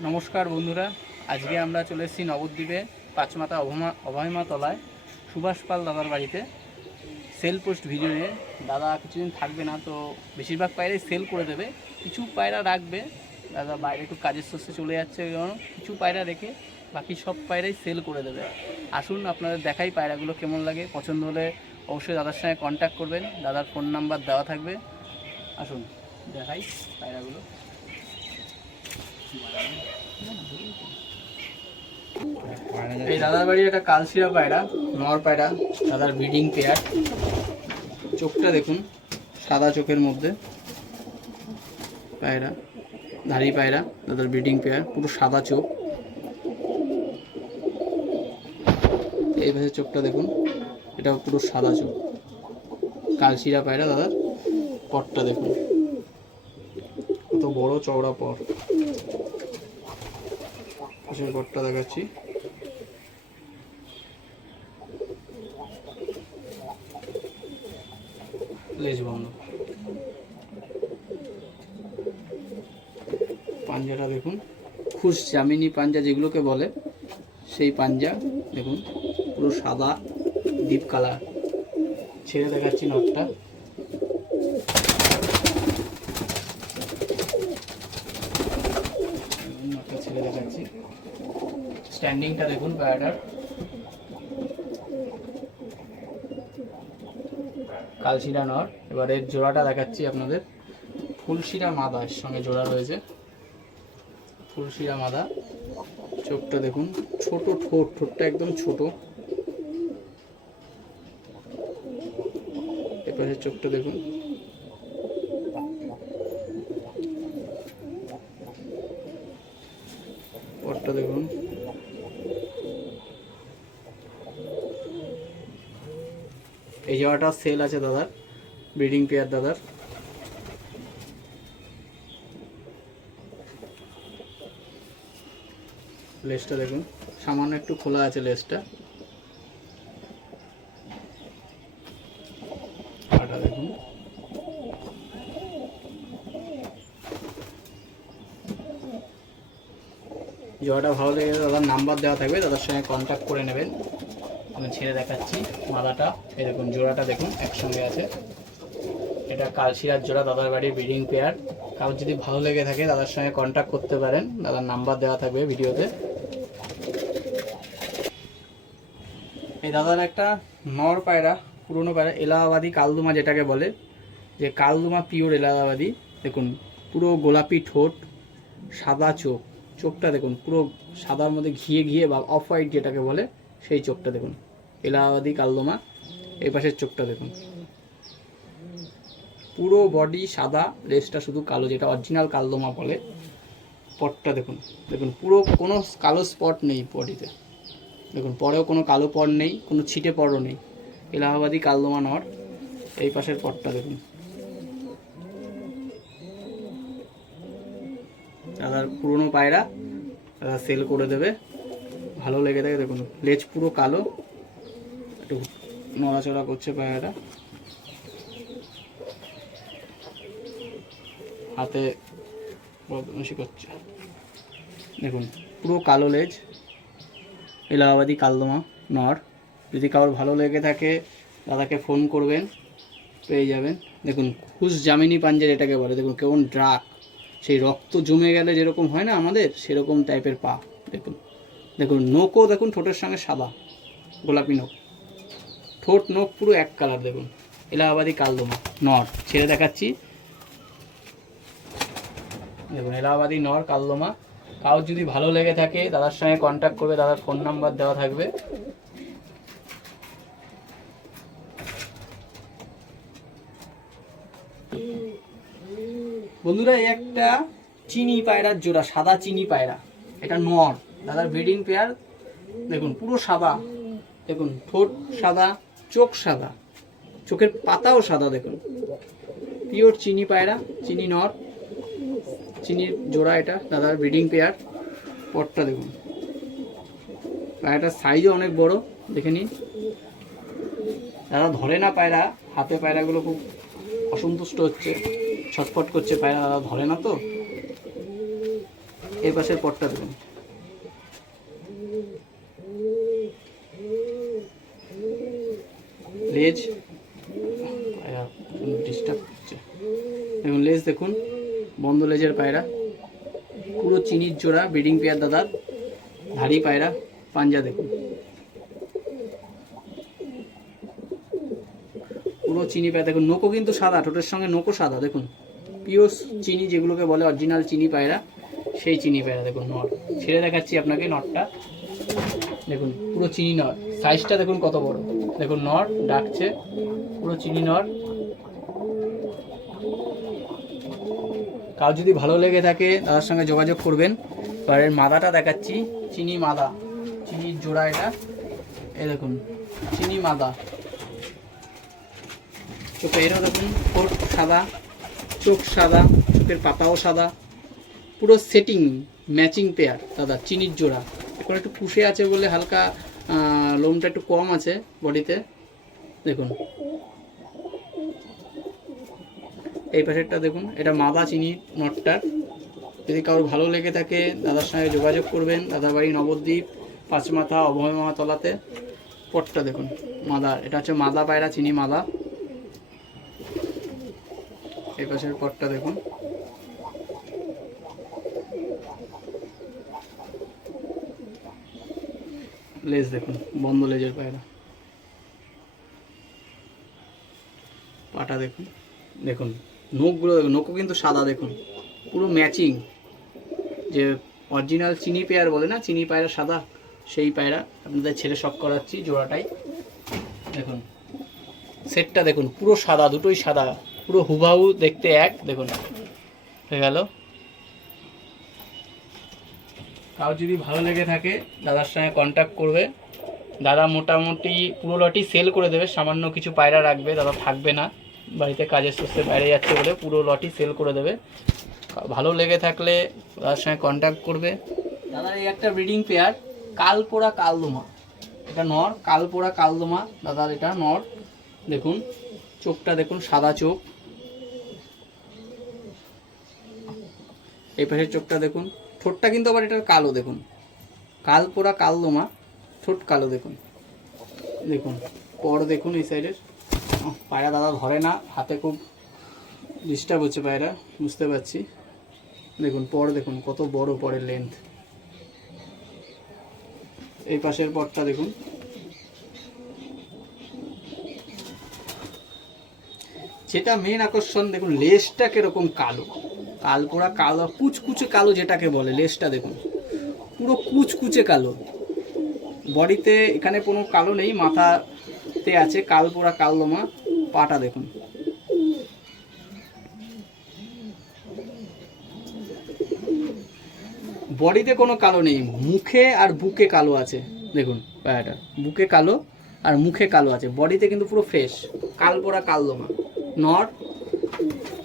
নমস্কার বন্ধুরা, আজকে আমরা চলে এসেছি নবদ্বীপে পাঁচমাথা অভয়মা তলায় সুভাষ পাল দাদার বাড়িতে সেল পোস্ট ভিডিও নিয়ে। দাদা কিছুদিন থাকবে না, তো বেশিরভাগ পায়রাই সেল করে দেবে, কিছু পায়রা রাখবে। দাদা বাইরে একটু কাজের সোর্সে চলে যাচ্ছে, কারণ কিছু পায়রা রেখে বাকি সব পায়রাই সেল করে দেবে। আসুন আপনাদের দেখাই পায়রাগুলো কেমন লাগে। পছন্দ হলে অবশ্যই দাদার সঙ্গে কন্ট্যাক্ট করবেন, দাদার ফোন নাম্বার দেওয়া থাকবে। আসুন দেখাই পায়রাগুলো। এই দাদার বাড়ি একটা কালশিরা পায়রা, নর পায়রা, দাদার ব্রিডিং পেয়ার। চোখটা দেখুন, সাদা চোখের মধ্যে পায়রা, ধাড়ি পায়রা, দাদার ব্রিডিং পেয়ার, পুরো সাদা চোখ। এই ভাবে চোখটা দেখুন, এটা পুরো সাদা চোখ, কালশিরা পায়রা। দাদার পরটা দেখুন, কত বড় চওড়া পর। পরটা দেখাচ্ছি, লেজ বন্ধ। পাঞ্জাটা দেখুন, খুশ জামিনী পাঞ্জা যেগুলোকে বলে, সেই পাঞ্জা দেখুন, পুরো সাদা ডিপ কালার। ছেড়ে দেখাচ্ছি নটটা, নটটা ছেড়ে দেখাচ্ছি। স্ট্যান্ডিংটা দেখুন পায়রাটার, কালশিরা নর। এবারে জোড়াটা দেখাচ্ছি আপনাদের, ফুলশিরা মাদা এর সঙ্গে জোড়া রয়েছে, ফুলশিরা মাদা। চোখটা দেখুন, ছোট ঠোঁটটা একদম ছোট। এপাশে চোখটা দেখুন, পরটা দেখুন। এই জায়গাটা সেল আছে দাদার, ব্রিডিং পেয়ার দাদার। লেজটা দেখুন, সামান্য একটু খোলা আছে লেজটা। পাটা দেখুন, জোড়াটা ভালো লেগে দাদার নাম্বার দেওয়া থাকবে, দাদার সঙ্গে কন্ট্যাক্ট করে নেবেন। আমি ছেড়ে দেখাচ্ছি মাদাটা, এই দেখুন জোড়াটা দেখুন একসঙ্গে আছে। এটা কালশিরার জোড়া, দাদার বাড়ির ব্রিডিং পেয়ার। কারোর যদি ভালো লেগে থাকে দাদার সঙ্গে কন্ট্যাক্ট করতে পারেন, দাদার নাম্বার দেওয়া থাকবে ভিডিওতে। এই দাদার একটা নর পায়রা, পুরনো পায়রা, এলাহাবাদি কালদুমা যেটাকে বলে, যে কালদুমা পিওর এলাহাবাদি। দেখুন পুরো গোলাপি ঠোঁট, সাদা চোখ। চোখটা দেখুন পুরো সাদার মধ্যে ঘিয়ে ঘিয়ে বা অফ হোয়াইট যেটাকে বলে, সেই চোখটা দেখুন, এলাহাবাদি কালদুমা। এই পাশের চোখটা দেখুন, পুরো বডি সাদা, লেজটা শুধু কালো, যেটা অরিজিনাল কালদমা বলে। পটটা দেখুন, দেখুন পুরো কোনো কালো স্পট নেই বডিতে, দেখুন পরেও কোনো কালো পট নেই, কোনো ছিটে পরও নেই। এলাহাবাদি কালদমা নর। এই পাশের পটটা দেখুন, দাদার পুরনো পায়রা, দাদা সেল করে দেবে, ভালো লেগে থাকে। দেখুন লেজ পুরো কালো, একটু নড়াচড়া করছে পায়রাটা, হাতে বদমাশি করছে। দেখুন পুরো কালো লেজ, এলাহাবাদি কালদমা নর। যদি কারোর ভালো লেগে থাকে দাদাকে ফোন করবেন, পেয়ে যাবেন। দেখুন খুশ জামিনী পাঞ্জা যেটাকে বলে, দেখুন কেমন ড্রাক, সেই রক্ত জমে গেলে যেরকম হয় না আমাদের, সেরকম টাইপের পা। দেখুন দেখুন নোকও দেখুন, ঠোঁটের সঙ্গে সাদা গোলাপি নোক, ঠোঁট নোক পুরো এক কালার। দেখুন এলাহাবাদি কালদমা নর। ছেড়ে দেখাচ্ছি, দেখুন এলাহাবাদি নর কালদমা। কারোর যদি ভালো লেগে থাকে দাদার সঙ্গে কন্ট্যাক্ট করবে, দাদার ফোন নাম্বার দেওয়া থাকবে। বন্ধুরা এই একটা চিনি পায়রার জোড়া, সাদা চিনি পায়রা, এটা নর, দাদার ব্রিডিং পেয়ার। দেখুন পুরো সাদা, দেখুন ঠোঁট সাদা, চোখ সাদা, চোখের পাতাও সাদা। দেখুন পিওর চিনি পায়রা, চিনি নর, চিনির জোড়া, এটা দাদার ব্রিডিং পেয়ার। পটটা দেখুন, পায়রাটার সাইজও অনেক বড়, দেখে নিন। দাদা ধরে না পায়রা, হাতে পায়রাগুলো খুব অসন্তুষ্ট হচ্ছে, ছটফট করছে পায়রা, দাদা ধরে না তো। এই পাশের পটটা দেখুন, লেজ ডিস্টার্ব হচ্ছে দেখুন, লেজ দেখুন, বন্ধ লেজের পায়রা, পুরো চিনির জোড়া, ব্রিডিং পেয়ার দাদার, ধাড়ি পায়রা, পাঞ্জা দেখুন, পুরো চিনি পায়রা দেখুন, নোকও কিন্তু সাদা, ঠোঁটের সঙ্গে নোকও সাদা দেখুন, পিওর চিনি যেগুলোকে বলে অরিজিনাল চিনি পায়রা, সেই চিনি পায়রা দেখুন। নট ছেড়ে দেখাচ্ছি আপনাকে, নটটা দেখুন, পুরো চিনি নট, সাইজটা দেখুন কত বড় দেখুন, নট ডাকছে, পুরো চিনি নট। কাউ যদি ভালো লেগে থাকে দাদার সঙ্গে যোগাযোগ করবেন। এবার মাদাটা দেখাচ্ছি, চিনি মাদা, চিনির জোড়া এটা, এই দেখুন চিনি মাদা, চোখে এরও দেখুন, ঠোঁট সাদা, চোখ সাদা, চোখের পাতাও সাদা, পুরো সেটিং ম্যাচিং পেয়ার দাদা, চিনির জোড়া। এখন একটু পুষে আছে বলে হালকা লোমটা একটু কম আছে বডিতে দেখুন। এই পাশেরটা দেখুন, এটা মাদা চিনির নটটার। যদি কারোর ভালো লেগে থাকে দাদার সঙ্গে যোগাযোগ করবেন। দাদার বাড়ি নবদ্বীপ, পাঁচমাথা, অভয় মহাতলাতে। পটটা দেখুন মাদার, এটা হচ্ছে মাদা পায়রা, চিনি মাদা। এই পাশের পটটা দেখুন, লেজ দেখুন, বন্ধ লেজের পায়রা, পাটা দেখুন, দেখুন নোকগুলো দেখুন, নোকও কিন্তু সাদা দেখুন, পুরো ম্যাচিং, যে অরিজিনাল চিনি পেয়ার বলে না, চিনি পায়রা সাদা, সেই পায়রা আপনাদের ছেলে শখ করাচ্ছি জোড়াটাই দেখুন। সেটটা দেখুন পুরো সাদা, দুটোই সাদা, পুরো হুবাহু দেখতে এক দেখুন, হয়ে গেল। কাউ যদি ভালো লেগে থাকে দাদার সঙ্গে কন্ট্যাক্ট করবে। দাদা মোটামুটি পুরো লটি সেল করে দেবে, সামান্য কিছু পায়রা রাখবে, দাদা থাকবে না, বাড়িতে কাজের সূত্রে বাইরে যাচ্ছে বলে পুরো লটি সেল করে দেবে। ভালো লেগে থাকলে দাদার সঙ্গে কন্ট্যাক্ট করবে। দাদার এই একটা ব্রিডিং পেয়ার কালপোড়া কালদমা, এটা নর, কালপোড়া কালদমা দাদার, এটা নর দেখুন, চোখটা দেখুন সাদা চোখ, এই পাশের চোখটা দেখুন, ঠোঁটটা কিন্তু আবার এটার কালো দেখুন, কালপোড়া কালদমা, ঠোঁট কালো দেখুন, দেখুন পর দেখুন এই সাইডের। পায়রা দাদা ধরে না, হাতে খুব ডিস্টার্ব হচ্ছে পায়রা, বুঝতে পারছি। দেখুন পর দেখুন কত বড় পরের লেন্থ। এই পাশের পরটা দেখুন, যেটা মেন আকর্ষণ দেখুন, লেজটা কিরকম কালো, কালপোড়া কালো, কুচকুচে কালো যেটাকে বলে, লেজটা দেখুন পুরো কুচকুচে কালো, বডিতে এখানে কোনো কালো নেই, মাথাতে আছে কালপোড়া কালদমা। পাটা দেখুন, বডিতে কোনো কালো নেই, মুখে আর বুকে কালো আছে দেখুন, পায়রাটা বুকে কালো আর মুখে কালো আছে, বডিতে কিন্তু পুরো ফ্রেশ, কালপোড়া কালদমা নর।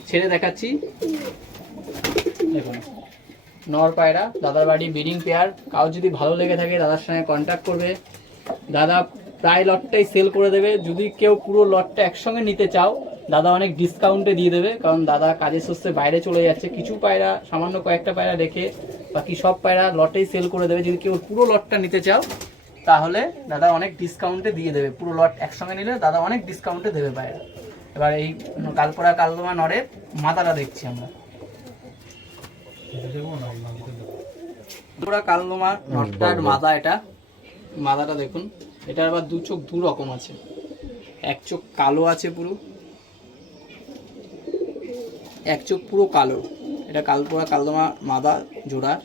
ছেড়ে দেখাচ্ছি দেখুন, নর পায়রা, দাদার বাড়ি ব্রিডিং পেয়ার। কাউ যদি ভালো লেগে থাকে দাদার সঙ্গে কন্ট্যাক্ট করবে। দাদা প্রায় লটটাই সেল করে দেবে, যদি কেউ পুরো লটটা একসঙ্গে নিতে চাও দাদা অনেক ডিসকাউন্টে দিয়ে দেবে, কারণ দাদা কাজের সূত্রে বাইরে চলে যাচ্ছে, কিছু পায়রা সামান্য কয়েকটা পায়রা রেখে বাকি সব পায়রা লটেই সেল করে দেবে। যদি কেউ পুরো লটটা নিতে চাও তাহলে দাদা অনেক ডিসকাউন্টে দিয়ে দেবে, পুরো লট একসঙ্গে নিলে দাদা অনেক ডিসকাউন্টে দেবে পায়রা। এবার এই কালপোড়া কালদমা নরের মাথাটা দেখছি আমরা, কালপোড়া কালদমা নরটার মাথা, এটা মাথাটা দেখুন, এটার আবার দু চোখ দু রকম আছে, এক চোখ কালো আছে পুরো, এক চোখ পুরো কালো। এটা কালপোড়া কালদমা মাদা জোড়ার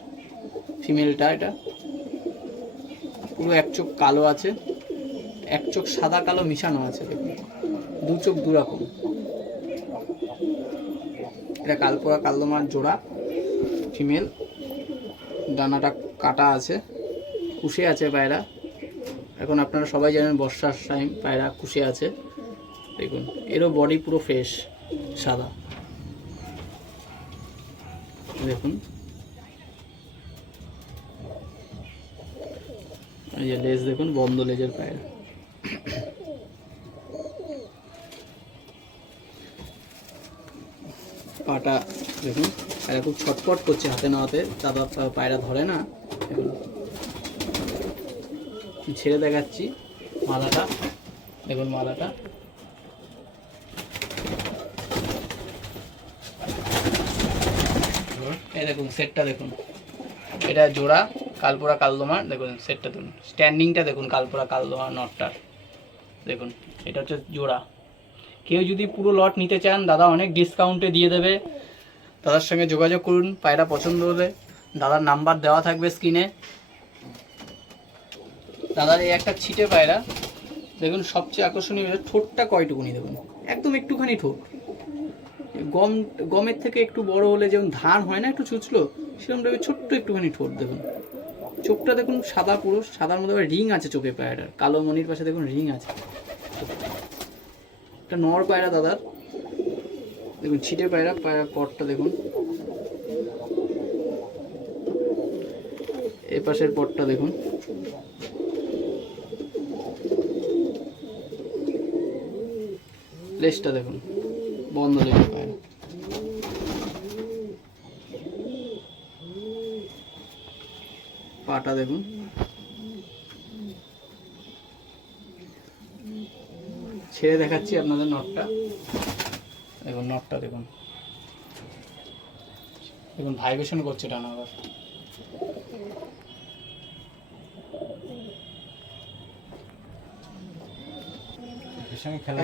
ফিমেলটা, এটা পুরো এক চোখ কালো আছে, এক চোখ সাদা কালো মিশানো আছে দেখুন, দু চোখ দু রকম। এটা কালপোড়া কালদমার জোড়া ফিমেল, ডানাটা কাটা আছে, কুশে আছে পায়রা। এখন আপনারা সবাই জানেন বর্ষার টাইম, পায়রা কুশে আছে দেখুন, এরও বডি পুরো ফ্রেশ সাদা দেখুন। এই যে লেজ দেখুন, বন্ধ লেজের পায়রা। পাটা দেখুন, পায়রা খুব ছটপট করছে হাতে নেওয়াতে, দাদা পায়রা ধরে না। এখন ছেড়ে দেখাচ্ছি মালাটা, দেখুন মালাটা। এই দেখুন সেটটা দেখুন, এটা জোড়া কালপোড়া কালদমার। দেখুন সেটটা দেখুন, স্ট্যান্ডিংটা দেখুন কালপোড়া কালদমার নটটার। দেখুন এটা হচ্ছে জোড়া। কেউ যদি পুরো লট নিতে চান দাদা অনেক ডিসকাউন্টে দিয়ে দেবে, দাদার সঙ্গে যোগাযোগ করুন। পায়রা পছন্দ হলে দাদার নাম্বার দেওয়া থাকবে স্ক্রিনে। দাদার এই একটা ছিটে পায়রা দেখুন, সবচেয়ে আকর্ষণীয় ঠোঁটটা কয়টুকুনি দেখুন, একদম একটুখানি ঠোঁট। গমের থেকে একটু বড় হলে যেমন ধান হয় না একটু ছুঁচলো, সেরকম টাইপের ছোট্ট একটুখানি ঠোঁট দেখুন। চোখটা দেখুন সাদা, পুরো সাদার মধ্যে আবার রিং আছে চোখে পায়রাটার, কালো মনির পাশে দেখুন রিং আছে। একটা নর পায়রা দাদার, দেখুন ছিটে পায়রা, পায়রা পটটা দেখুন, এ পাশের পটটা দেখুন। লেজটা দেখুন, বন্ধ লেগে পায়রা। পাটা দেখুন, ছেড়ে দেখাচ্ছি আপনাদের নটটা। দেখুন নটটা দেখুন, দেখুন ভাইব্রেশন করছে ডানা আবার।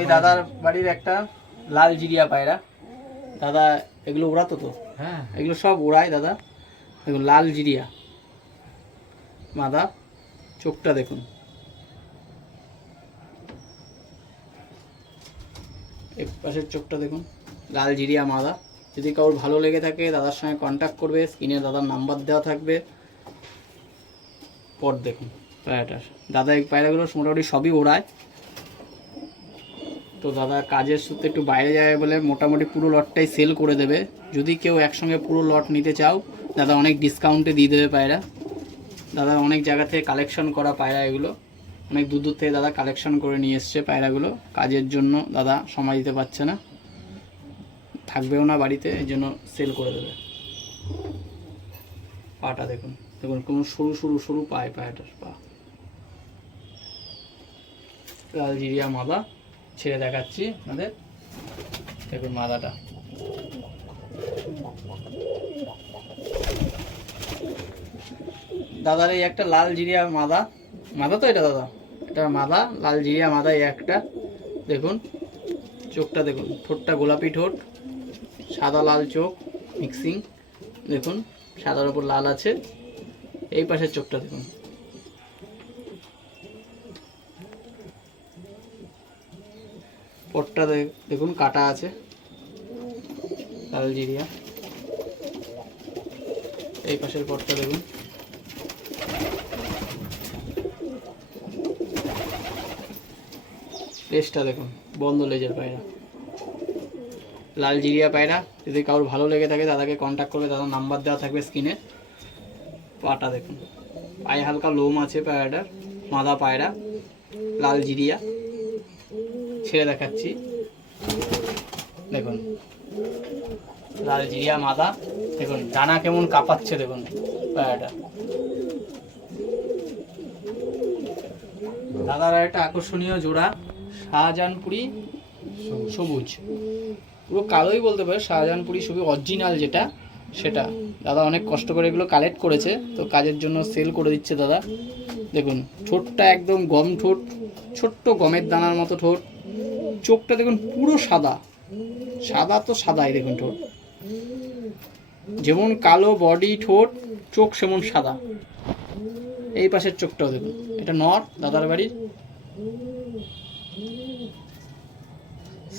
এই দাদার বাড়ির একটা লাল জিরিয়া পায়রা। দাদা এগুলো ওড়াতো তো? হ্যাঁ, এগুলো সব ওড়ায় দাদা। দেখুন লাল জিরিয়া মাদা, চোখটা দেখুন, এক পাশের চোখটা দেখুন, লাল জিরিয়া মাদা। যদি কারোর ভালো লেগে থাকে দাদার সঙ্গে কন্ট্যাক্ট করবে, স্ক্রিনে দাদার নাম্বার দেওয়া থাকবে। পর দেখুন পায়রাটার, দাদা এই পায়রাগুলো মোটামুটি সবই ওড়ায়। তো দাদা কাজের সূত্রে একটু বাইরে যায় বলে মোটামুটি পুরো লটটাই সেল করে দেবে। যদি কেউ একসঙ্গে পুরো লট নিতে চাও দাদা অনেক ডিসকাউন্টে দিয়ে দেবে পায়রা। দাদা অনেক জায়গা থেকে কালেকশন করা পায়রা এগুলো, অনেক দূর দূর থেকে দাদা কালেকশন করে নিয়ে এসছে পায়রাগুলো। কাজের জন্য দাদা সময় দিতে পারছে না, থাকবেও না বাড়িতে, এই জন্য সেল করে দেবে। পাটা দেখুন, দেখুন কোনো সরু সরু সরু পায় পায়রাটার পা। লাল জিরিয়া মাদা, ছেড়ে দেখাচ্ছি আপনাদের, দেখুন মাদাটা। দাদার এই একটা লাল জিরিয়া মাদা, মাদা তো এটা দাদা, এটা মাদা, লাল জিরিয়া মাদা এই একটা। দেখুন চোখটা দেখুন, ঠোঁটটা গোলাপি ঠোঁট, সাদা লাল চোখ মিক্সিং। দেখুন সাদার উপর লাল আছে। এই পাশের চোখটা দেখুন, পটটা দেখুন কাটা আছে, লাল জিরিয়া। এই পাশের পটটা দেখুন, লেজটা দেখুন, বন্ধ লেজের পায়রা, লাল জিরিয়া পায়রা। যদি কারোর ভালো লেগে থাকে দাদাকে কন্ট্যাক্ট করবে, দাদার নাম্বার দেওয়া থাকবে স্ক্রিনে। পাটা দেখুন, পায়ে হালকা লোম আছে পায়রাটার, মাদা পায়রা, লাল জিরিয়া। ছেড়ে দেখাচ্ছি, দেখুন লাল জিরিয়া মাদা। দেখুন ডানা কেমন কাঁপাচ্ছে দেখুন পায়রাটা। দাদার একটা আকর্ষণীয় জোড়া শাহজাহানপুরি সবুজ, পুরো কালোই বলতে পারে, শাহজাহানপুরি সবুজ অরিজিনাল যেটা সেটা। দাদা অনেক কষ্ট করে এগুলো কালেক্ট করেছে, তো কাজের জন্য সেল করে দিচ্ছে দাদা। দেখুন ঠোঁটটা একদম গম ঠোঁট, ছোট্ট গমের দানার মতো ঠোঁট। চোখটা দেখুন পুরো সাদা, সাদা তো সাদাই, দেখুন ঠোঁট যেমন কালো বডি ঠোঁট, চোখ সেমন সাদা। এই পাশের চোখটাও দেখুন, এটা নর দাদার বাড়ির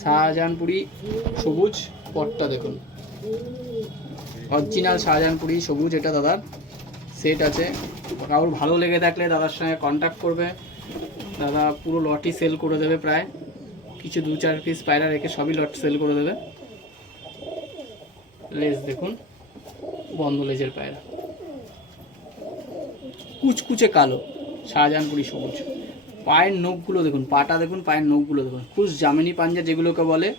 শাহজাহানপুরি সবুজ। পটটা দেখুন অরিজিনাল শাহজাহানপুরি সবুজ, এটা দাদার সেট আছে। কারোর ভালো লেগে থাকলে দাদার সঙ্গে কন্ট্যাক্ট করবে, দাদা পুরো লটই সেল করে দেবে। প্রায় কিছু 2-4 পিস পায়রা রেখে সবই লট সেল করে দেবে। লেজ দেখুন, বন্ধ লেজের পায়রা, কুচকুচে কালো শাহজাহানপুরি সবুজ। পায়ের নখগুলো দেখুন, পাটা দেখুন, পায়ের নখগুলো দেখুন, খুশ জামিনী পাঞ্জা যেগুলোকে বলে,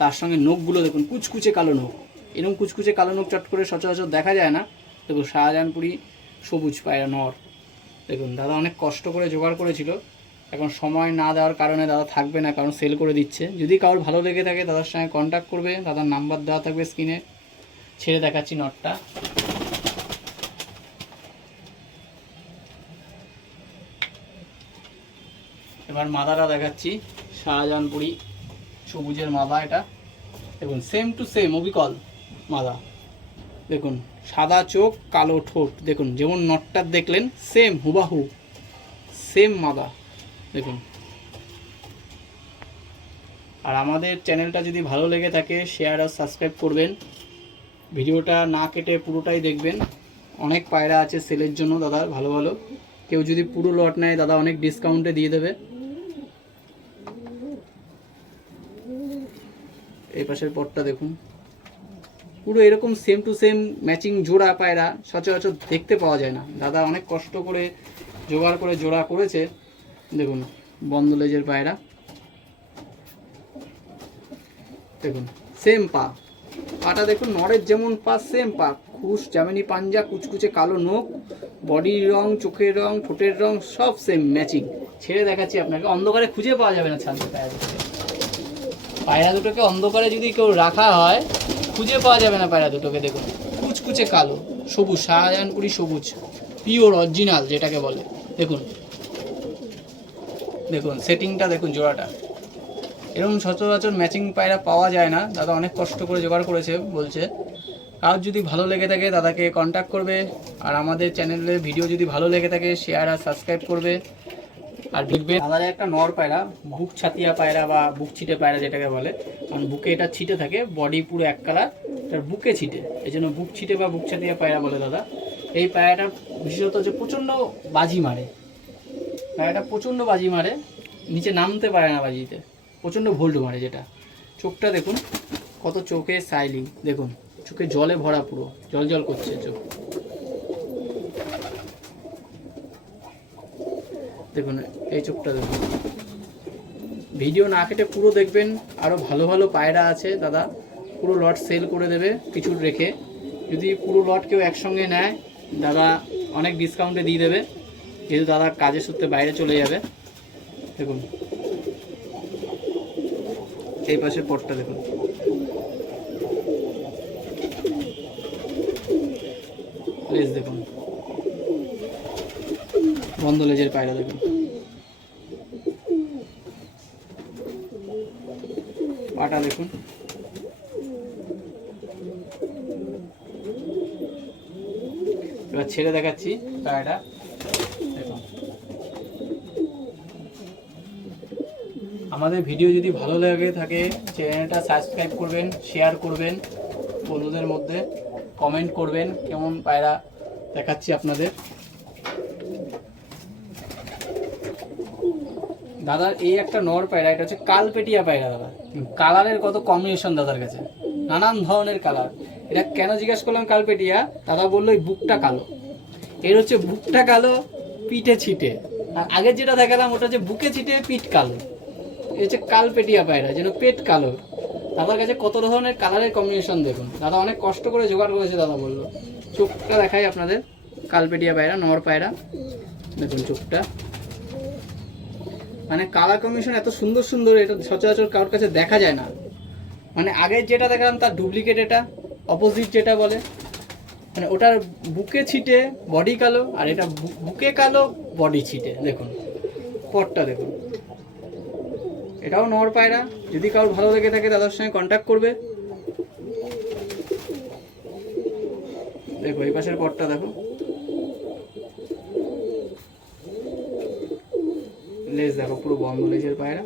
তার সঙ্গে নখগুলো দেখুন কুচকুচে কালো নখ। এরকম কুচকুচে কালো নোখ চট করে সচরাচর দেখা যায় না। দেখুন শাহজাহানপুরি সবুজ পায়রা নর। দেখুন দাদা অনেক কষ্ট করে জোগাড় করেছিল, এখন সময় না দেওয়ার কারণে দাদা থাকবে না, কারণ সেল করে দিচ্ছে। যদি কারোর ভালো লেগে থাকে দাদার সঙ্গে কন্ট্যাক্ট করবে, দাদার নাম্বার দেওয়া থাকবে স্ক্রিনে। ছেড়ে দেখাচ্ছি নটটা। এবার মাদাটা দেখাচ্ছি, শাহজাহানপুরি সবুজের মাদা এটা। দেখুন সেম টু সেম অবিকল মাদা। দেখুন সাদা চোখ কালো ঠোঁট, দেখুন যেমন নটটার দেখলেন সেম হুবাহু সেম মাদা। দেখুন আর আমাদের চ্যানেলটা যদি ভালো লেগে থাকে শেয়ার আর সাবস্ক্রাইব করবেন, ভিডিওটা না কেটে পুরোটাই দেখবেন। অনেক পায়রা আছে সেলের জন্য দাদা ভালো ভালো, কেউ যদি পুরো লট নেয় দাদা অনেক ডিসকাউন্টে দিয়ে দেবে। এই পাশের পটটা দেখুন, পুরো এরকম সেম টু সেম ম্যাচিং জোড়া পায়রা সচরাচর দেখতে পাওয়া যায় না। দাদা অনেক কষ্ট করে জোগাড় করে জোড়া করেছে। দেখুন বন্ধ লেজের পায়রা, দেখুন সেম পাটা দেখুন, নরের যেমন পা সেম পা, খুশ জামিনি পাঞ্জা, কুচকুচে কালো নখ, বডির রং, চোখের রং, ঠোঁটের রং সব সেম ম্যাচিং। ছেড়ে দেখাচ্ছি আপনাকে, অন্ধকারে খুঁজে পাওয়া যাবে না ছাড়তে পায়রা দুটোকে অন্ধকারে যদি কেউ রাখা হয় খুঁজে পাওয়া যাবে না পায়রা দুটোকে। দেখুন কুচকুচে কালো সবুজ, শাহজাহানপুরি সবুজ পিওর অরিজিনাল যেটাকে বলে। দেখুন দেখুন সেটিংটা দেখুন, জোড়াটা এরকম সচরাচর ম্যাচিং পায়রা পাওয়া যায় না। দাদা অনেক কষ্ট করে জোগাড় করেছে বলছে। কারোর যদি ভালো লেগে থাকে দাদাকে কন্ট্যাক্ট করবে, আর আমাদের চ্যানেলের ভিডিও যদি ভালো লেগে থাকে শেয়ার আর সাবস্ক্রাইব করবে। আর দেখবে দাদার একটা নর পায়রা, বুক ছাতিয়া পায়রা বা বুক ছিটে পায়রা যেটাকে বলে, কারণ বুকে এটা ছিটে থাকে, বডি পুরো এক কালার, এটার বুকে ছিটে, এই জন্য বুক ছিটে বা বুক ছাতিয়া পায়রা বলে দাদা। এই পায়রাটা বিশেষত হচ্ছে প্রচণ্ড বাজি মারে, পায়রাটা প্রচণ্ড বাজি মারে, নিচে নামতে পারে না বাজিতে, প্রচণ্ড ভোল্ট মারে। যেটা চোখটা দেখুন কত চোখে সাইলিং, দেখুন চোখে জলে ভরা, পুরো জল জল করছে চোখ। দেখুন এই চোখটা দেখুন, ভিডিও না কেটে পুরো দেখবেন। আরও ভালো ভালো পায়রা আছে দাদা, পুরো লট সেল করে দেবে কিছু রেখে। যদি পুরো লট কেউ একসঙ্গে নেয় দাদা অনেক ডিসকাউন্টে দিয়ে দেবে, যেহেতু দাদা কাজের সূত্রে বাইরে চলে যাবে। দেখুন এই পাশের পটটা দেখুন, লেজ দেখুন, বন্ধ লেজের পায়রা দেখুন, পাটা দেখুন। এবার ছেড়ে দেখাচ্ছি পায়রাটা। দেখুন আমাদের ভিডিও যদি ভালো লেগে থাকে চ্যানেলটা সাবস্ক্রাইব করবেন, শেয়ার করবেন বন্ধুদের মধ্যে, কমেন্ট করবেন কেমন পায়রা দেখাচ্ছি আপনাদের। দাদার এই একটা নর পায়রা, এটা হচ্ছে কালপেটিয়া পায়রা দাদা। কালারের কত কম্বিনেশন দাদার কাছে, নানান ধরনের কালার। এটা কেন জিজ্ঞাসা করলাম কালপেটিয়া, দাদা বললো এই বুকটা কালো, এর হচ্ছে বুকটা কালো পিঠে ছিটে, আর আগের যেটা দেখালাম ওটা হচ্ছে বুকে ছিটে পিঠ কালো। এই হচ্ছে কালপেটিয়া পায়রা, যেন পেট কালো। দাদার কাছে কত ধরনের কালারের কম্বিনেশন দেখুন, দাদা অনেক কষ্ট করে জোগাড় করেছে। দাদা বললো চোখটা দেখাই আপনাদের, কালপেটিয়া পায়রা নর পায়রা, দেখুন চোখটা, মানে কালার কম্বিনেশন এত সুন্দর সুন্দর, এটা সচরাচর কারোর কাছে দেখা যায় না। মানে আগের যেটা দেখালাম তার ডুপ্লিকেট, এটা অপোজিট যেটা বলে, মানে ওটার বুকে ছিটে বডি কালো, আর এটা বুকে কালো বডি ছিটে। দেখুন পটটা দেখুন, এটাও নর পায়রা। যদি কারোর ভালো লেগে থাকে দাদার সঙ্গে কন্ট্যাক্ট করবে। দেখো এই পাশের পটটা দেখো, লেজ দেখো পুরো বন্ধ লেজের পায়রা।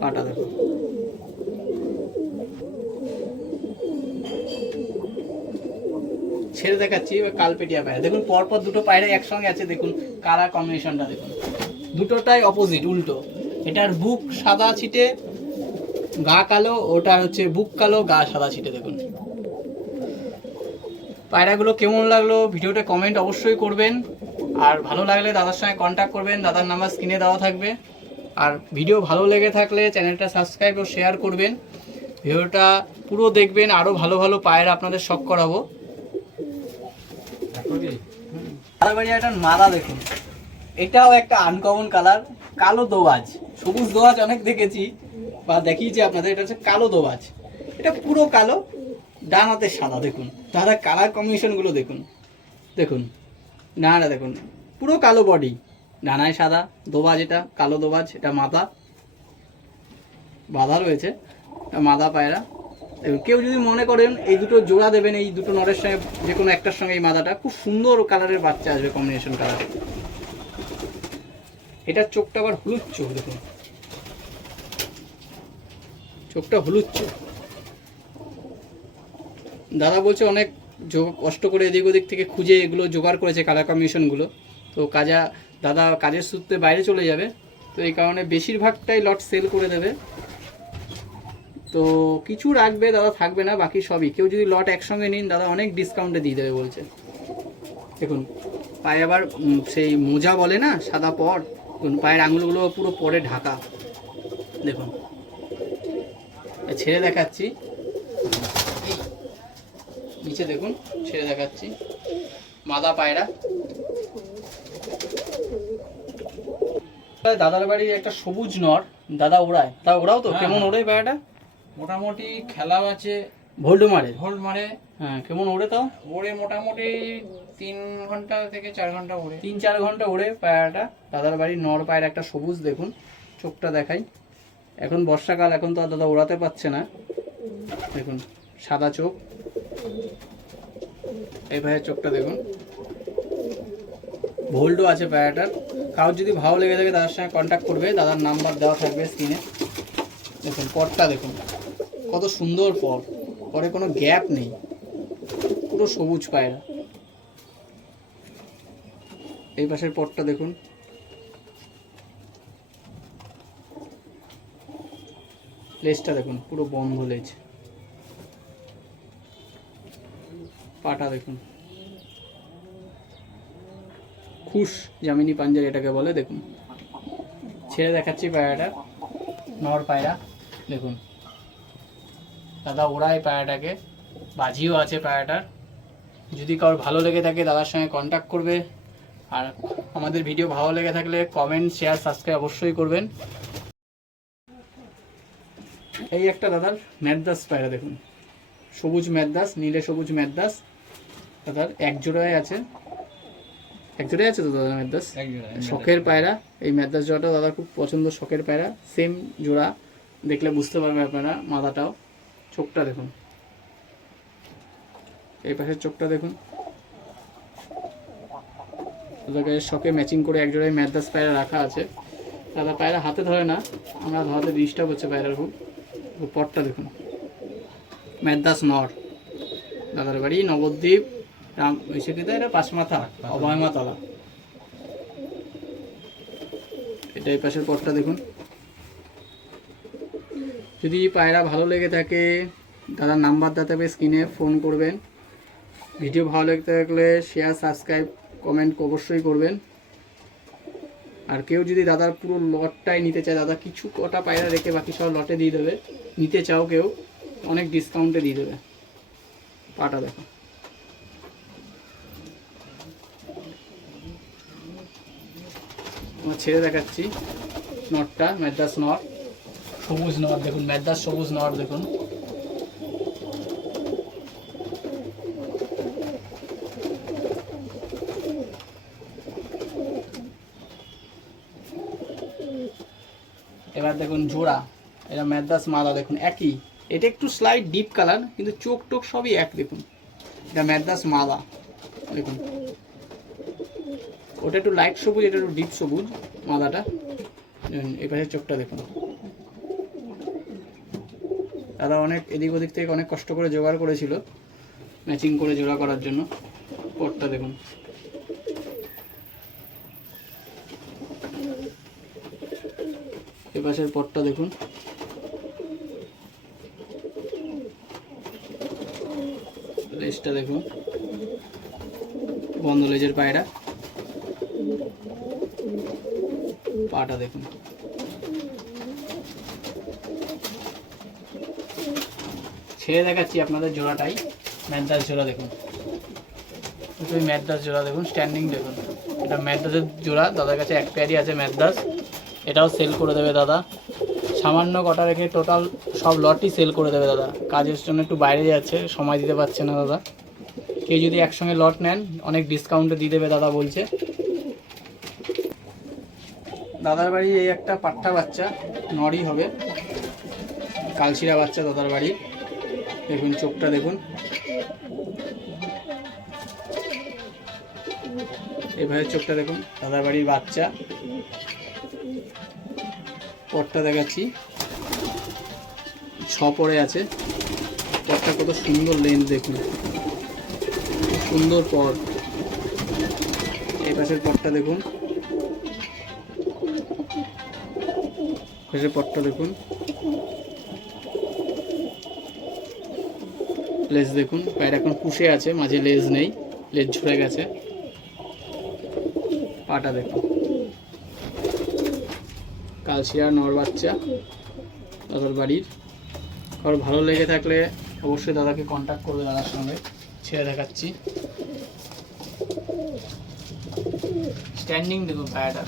পাটা দেখো, ছেড়ে দেখাচ্ছি কালপেটিয়া পায়রা। দেখুন পরপর দুটো পায়রা একসঙ্গে আছে, দেখুন কালার কম্বিনেশনটা দেখুন, দুটোটাই অপোজিট উল্টো। এটার বুক সাদা ছিটে গা কালো, ওটার হচ্ছে বুক কালো গা সাদা ছিটে। দেখুন পায়রাগুলো কেমন লাগলো ভিডিওটা কমেন্ট অবশ্যই করবেন। আর ভালো লাগলে দাদার সঙ্গে কন্ট্যাক্ট করবেন, দাদার নাম্বার স্ক্রিনে দেওয়া থাকবে। আর ভিডিও ভালো লেগে থাকলে চ্যানেলটা সাবস্ক্রাইব ও শেয়ার করবেন, ভিডিওটা পুরো দেখবেন, আরও ভালো ভালো পায়রা আপনাদের শখ করাবো। দাদার বাড়ি একটা মাদা দেখুন, এটাও একটা আনকমন কালার, কালো দোবাজ। সবুজ দোবাজ অনেক দেখেছি বা দেখিয়েছি আপনাদের, এটা হচ্ছে কালো দোবাজ। এটা পুরো কালো, ডান হাতে সাদা। দেখুন দাদা কালার কম্বিনেশনগুলো দেখুন, দেখুন ডানাটা দেখুন, পুরো কালো বডি, ডানায় সাদা, দোবাজ এটা কালো দোবাজ। এটা মাদা বাঁধা রয়েছে, মাদা পায়রা। কেউ যদি মনে করেন এই দুটো জোড়া দেবেন, এই দুটো নরের সঙ্গে যে কোনো একটার সঙ্গে এই মাদাটা, খুব সুন্দর কালারের বাচ্চা আসবে, কম্বিনেশন কালার। এটার চোখটা আবার হলুদ চোখ, দেখুন চোখটা হলুদ চোখ। দাদা বলছে অনেক কষ্ট করে এদিক ওদিক থেকে খুঁজে এগুলো জোগাড় করেছে কালার কম্বিনেশনগুলো। তো দাদা কাজের সূত্রে বাইরে চলে যাবে, তো এই কারণে বেশিরভাগটাই লট সেল করে দেবে। তো কিছু রাখবে দাদা, থাকবে না, বাকি সবই। কেউ যদি লট একসঙ্গে নিন দাদা অনেক ডিসকাউন্টে দিয়ে দেবে বলছে। দেখুন পায়ে আবার সেই মোজা বলে না, সাদা পর, পায়ের আঙুলগুলো পুরো পরে ঢাকা। দেখুন ছেড়ে দেখাচ্ছি, নিচে দেখুন ছেড়ে দেখাচ্ছি, মাদা পায়রা। দাদার বাড়ির একটা সবুজ নর দাদা ওড়ায়, তা ওরাও তো কেমন ওড়ে পায়রাটা? মোটামুটি খেলাও আছে, ভোল্ট মারে। ভোল্ট মারে। হ্যাঁ কেমন ওড়ে তাও? ওড়ে মোটামুটি 3 ঘন্টা থেকে 4 ঘন্টা ওড়ে। 3-4 ঘন্টা ওড়ে পায়রাটা। দাদার বাড়ির নর পায়রা একটা সবুজ, দেখুন চোখটা দেখাই। এখন বর্ষাকাল, এখন তো আর দাদা ওড়াতে পারছে না। দেখুন সাদা চোখ, এই ভাইয়ের চোখটা দেখুন, ভোল্টও আছে পায়রাটার। কারোর যদি ভালো লেগে থাকে দাদার সঙ্গে কন্ট্যাক্ট করবে, দাদার নাম্বার দেওয়া থাকবে স্ক্রিনে। দেখুন পরটা দেখুন কত সুন্দর পর, পরে কোনো গ্যাপ নেই, পুরো সবুজ পায়রা। এই পাশের পরটা দেখুন, লেজটা দেখুন পুরো বন্ধ লেজ, পাটা দেখুন খুশ জামিনী পাঞ্জার এটাকে বলে। দেখুন ছেড়ে দেখাচ্ছি পায়রাটা, নর পায়রা। দেখুন দাদা ওড়ায় পায়রাটাকে, বাজিও আছে পায়রাটার। যদি কারোর ভালো লেগে থাকে দাদার সঙ্গে কন্ট্যাক্ট করবে। আর আমাদের ভিডিও ভালো লেগে থাকলে কমেন্ট, শেয়ার, সাবস্ক্রাইব অবশ্যই করবেন। এই একটা দাদার ম্যাদ্রাস পায়রা দেখুন, সবুজ ম্যাদ্রাস, নীলে সবুজ ম্যাদ্রাস। দাদার এক জোড়ায় আছে, এক জোড়ায় আছে তো দাদা ম্যাদ্রাস, শখের পায়রা। এই ম্যাদ্রাস জোড়াটা দাদার খুব পছন্দ, শখের পায়রা। সেম জোড়া, দেখলে বুঝতে পারবে আপনারা। মাথাটাও, চোখটা দেখুন, এই পাশের চোখটা দেখুন। দাদাকে শখে ম্যাচিং করে এক জোড়ায় ম্যাদ্রাস পায়রা রাখা আছে। দাদা পায়রা হাতে ধরে না, আমরা ধরাতে ডিস্টার্ব হচ্ছে পায়রার খুব। পরটা দেখুন, ম্যাদ্রাস নর, দাদার বাড়ি নবদ্বীপ, রাম সেটিতে এটা পাঁচমাথা অভয়মাতলা। এটা এই পাশের পরটা দেখুন। যদি পায়রা ভালো লেগে থাকে দাদার নাম্বার দেওয়া থাকবে স্ক্রিনে, ফোন করবেন। ভিডিও ভালো লেগে থাকলে শেয়ার, সাবস্ক্রাইব, কমেন্ট অবশ্যই করবেন। আর কেউ যদি দাদার পুরো লটটাই নিতে চায়, দাদা কিছু কটা পায়রা রেখে বাকি সব লটে দিয়ে দেবে। নিতে চাও কেউ, অনেক ডিসকাউন্টে দিয়ে দেবে। পাটা দেখো, আমার ছেড়ে দেখাচ্ছি নটটা, ম্যাদ্রাস নট, সবুজ নট। দেখুন ম্যাদ্রাস সবুজ নট দেখুন। এবার দেখুন জোড়া, এটা ম্যাদ্রাস মাদা। দেখুন একই, এটা একটু স্লাইট ডিপ কালার, কিন্তু চোখ টোক সবই এক। দেখুন এটা ম্যাদ্রাস মাদা। দেখুন ওটা একটু লাইট সবুজ, এটা একটু ডিপ সবুজ মাদাটা। এই পাশের চোখটা দেখুন। দাদা অনেক এদিক ওদিক থেকে অনেক কষ্ট করে জোগাড় করেছিল ম্যাচিং করে জোড়া করার জন্য। পরটা দেখুন, এই পাশের পরটা দেখুন। লেজটা দেখুন, বন্ধ লেজের পায়রা। পাটা দেখুন। ছেড়ে দেখাচ্ছি আপনাদের জোড়াটাই, ম্যাদ্রাস জোড়া দেখুন, দুটোই ম্যাদ্রাস জোড়া দেখুন, স্ট্যান্ডিং দেখুন। এটা ম্যাদ্রাসের জোড়া, দাদার কাছে এক পেয়ারই আছে ম্যাদ্রাস, এটাও সেল করে দেবে দাদা। সামান্য কটা রেখে টোটাল সব লটই সেল করে দেবে দাদা। কাজের জন্য একটু বাইরে যাচ্ছে, সময় দিতে পারছে না দাদা। কেউ যদি একসঙ্গে লট নেন অনেক ডিসকাউন্টে দিয়ে দেবে দাদা বলছে। দাদার বাড়ি এই একটা পাঠা বাচ্চা, নরই হবে, কালশিরা বাচ্চা দাদার বাড়ি। দেখুন চোখটা দেখুন, এভাবে চোখটা দেখুন, দাদার বাড়ির বাচ্চা। পরটা দেখাচ্ছি, 6 পরে আছে, পরটা কত সুন্দর লেন্থ দেখুন, খুব সুন্দর পর। এই পাশের পরটা দেখুন, পাশের পরটা দেখুন, লেজ দেখুন, পায়ের এখন পুষে আছে, মাঝে লেজ নেই, লেজ ঝরে গেছে। পাটা দেখুন, কালশিরা নর বাচ্চা দাদার বাড়ির। কারো ভালো লেগে থাকলে অবশ্যই দাদাকে কন্ট্যাক্ট করবে, দাদার সঙ্গে। ছেড়ে দেখাচ্ছি, স্ট্যান্ডিং দেখুন পায়াটা,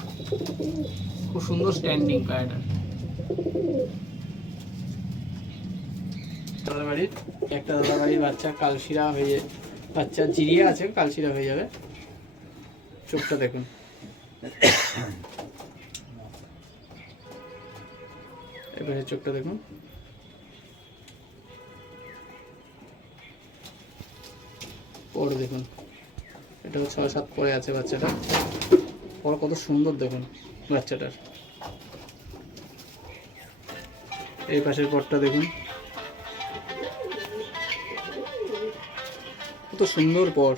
খুব সুন্দর স্ট্যান্ডিং পায়াটা। দাদার বাড়ির একটা দাদার বাড়ির বাচ্চা, কালশিরা হয়ে বাচ্চা জিরিয়ে আছে, কালশিরা হয়ে যাবে। চোখটা দেখুন, এবারে চোখটা দেখুন, পর দেখুন, এটাও 6-7 পরে আছে বাচ্চাটা। পর কত সুন্দর দেখুন বাচ্চাটার। এই পাশের পরটা দেখুন, কত সুন্দর পর।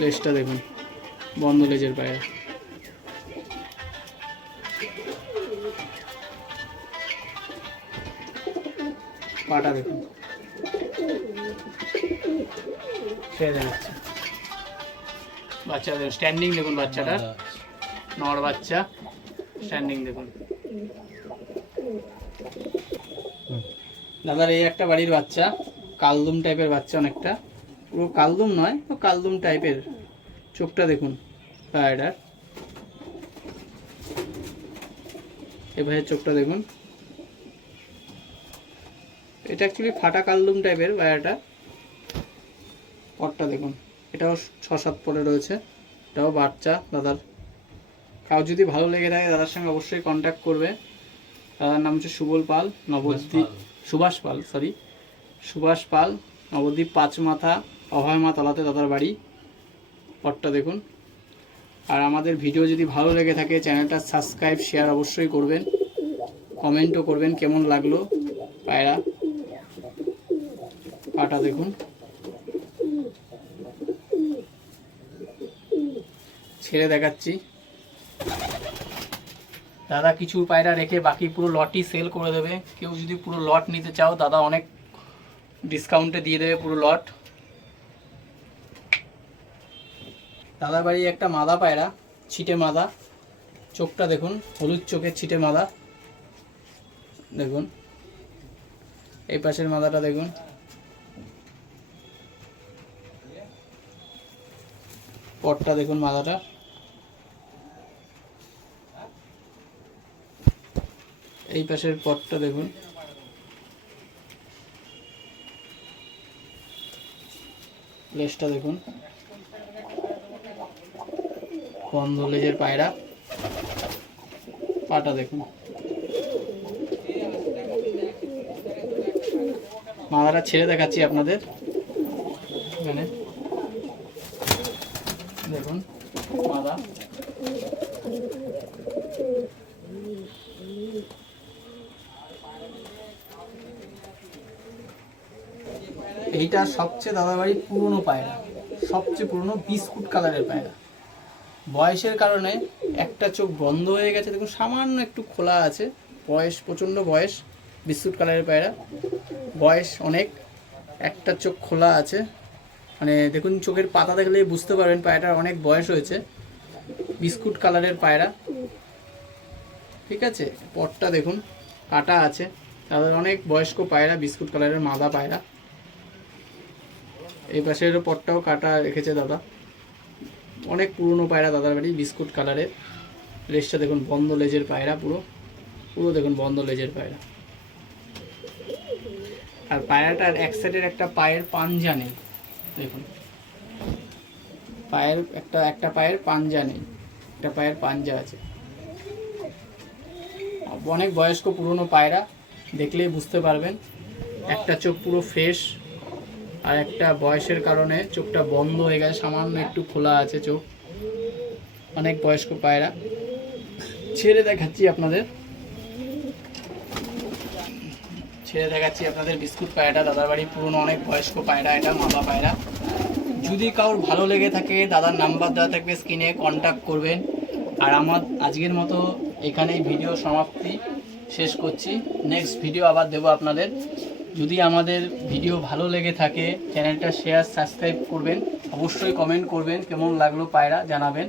লেজটা দেখুন, বন্ধ লেজের পায়ে। পাটা দেখুন, ছেড়ে দেখাচ্ছে। বাচ্চা দেখুন, স্ট্যান্ডিং দেখুন বাচ্চাটার, নর বাচ্চা, স্ট্যান্ডিং দেখুন। দাদার এই একটা বাড়ির বাচ্চা, কালদুম টাইপের বাচ্চা, অনেকটা, পুরো কালদুম নয়, কালদুম টাইপের। চোখটা দেখুন পায়রাটার, এভাবে চোখটা দেখুন। এটা অ্যাকচুয়ালি ফাটা কালদুম টাইপের পায়রাটা। পরটা দেখুন, এটাও 6-7 পরে রয়েছে, এটাও বাচ্চা দাদার। কাউ যদি ভালো লেগে থাকে দাদার সঙ্গে অবশ্যই কন্ট্যাক্ট করবে। দাদার নাম হচ্ছে সুবল পাল, নবদ্বীপ, সুভাষ পাল, সুভাষ পাল, নবদ্বীপ 5 মাথা অভয় মা তলাতে দাদার বাড়ি। পরটা দেখুন। আর আমাদের ভিডিও যদি ভালো লেগে থাকে চ্যানেলটা সাবস্ক্রাইব শেয়ার অবশ্যই করবেন, কমেন্টও করবেন কেমন লাগলো পায়রা। পাটা দেখুন, ছেড়ে দেখাচ্ছি। দাদা কিছু পায়রা রেখে বাকি পুরো লটই সেল করে দেবে। কেউ যদি পুরো লট নিতে চাও দাদা অনেক ডিসকাউন্টে দিয়ে দেবে পুরো লট। দাদার বাড়ি একটা মাদা পায়রা, ছিটে মাদা, চোখটা দেখুন, হলুদ চোখের ছিটে মাদা দেখুন। এই পাশের মাদাটা দেখুন, পটটা দেখুন মাদাটা। এই পাশের পটটা দেখুন, লেজটা দেখুন, বন্ধ লেজের পায়রা। পাটা দেখুন, মাদাটা ছেড়ে দেখাচ্ছি আপনাদের। এখানে দেখুন মাদা, এইটা সবচেয়ে দাদাবাড়ির পুরনো পায়রা, সবচেয়ে পুরনো বিস্কুট কালারের পায়রা। বয়সের কারণে একটা চোখ বন্ধ হয়ে গেছে দেখুন, সামান্য একটু খোলা আছে, বয়স প্রচণ্ড বয়স, বিস্কুট কালারের পায়রা, বয়স অনেক, একটা চোখ খোলা আছে। মানে দেখুন চোখের পাতা দেখলে বুঝতে পারবেন পায়রাটার অনেক বয়স হয়েছে। বিস্কুট কালারের পায়রা, ঠিক আছে। পটটা দেখুন কাটা আছে, তাদের অনেক বয়স্ক পায়রা, বিস্কুট কালারের মাদা পায়রা। এই পাশের পটটাও কাটা রেখেছে দাদা, অনেক পুরনো পায়রা দাদার বাড়ি, বিস্কুট কালারের। লেজটা দেখুন বন্ধ লেজের পায়রা, পুরো পুরো দেখুন বন্ধ লেজের পায়রা। আর পায়রাটার এক সাইডের একটা পায়ের পাঞ্জা নেই, দেখুন পায়ের একটা পায়ের পাঞ্জা নেই, একটা পায়ের পাঞ্জা আছে। অনেক বয়স্ক পুরনো পায়রা, দেখলেই বুঝতে পারবেন। একটা চোখ পুরো ফ্রেশ, আর একটা বয়সের কারণে চোখটা বন্ধ হয়ে গেছে, সামান্য একটু খোলা আছে চোখ। অনেক বয়স্ক পায়রা। ছেড়ে দেখাচ্ছি আপনাদের, বিস্কুট পায়রাটা দাদার বাড়ি, পুরনো অনেক বয়স্ক পায়রা, এটা মাদা পায়রা। যদি কারোর ভালো লেগে থাকে দাদার নাম্বার দেওয়া থাকবে স্ক্রিনে, কন্ট্যাক্ট করবেন। আর আমার আজকের মতো এখানেই ভিডিও সমাপ্তি শেষ করছি। নেক্সট ভিডিও আবার দেবো আপনাদের। যদি আমাদের ভিডিও ভালো লেগে থাকে চ্যানেলটা শেয়ার সাবস্ক্রাইব করবেন, অবশ্যই কমেন্ট করবেন কেমন লাগলো পায়রা জানাবেন।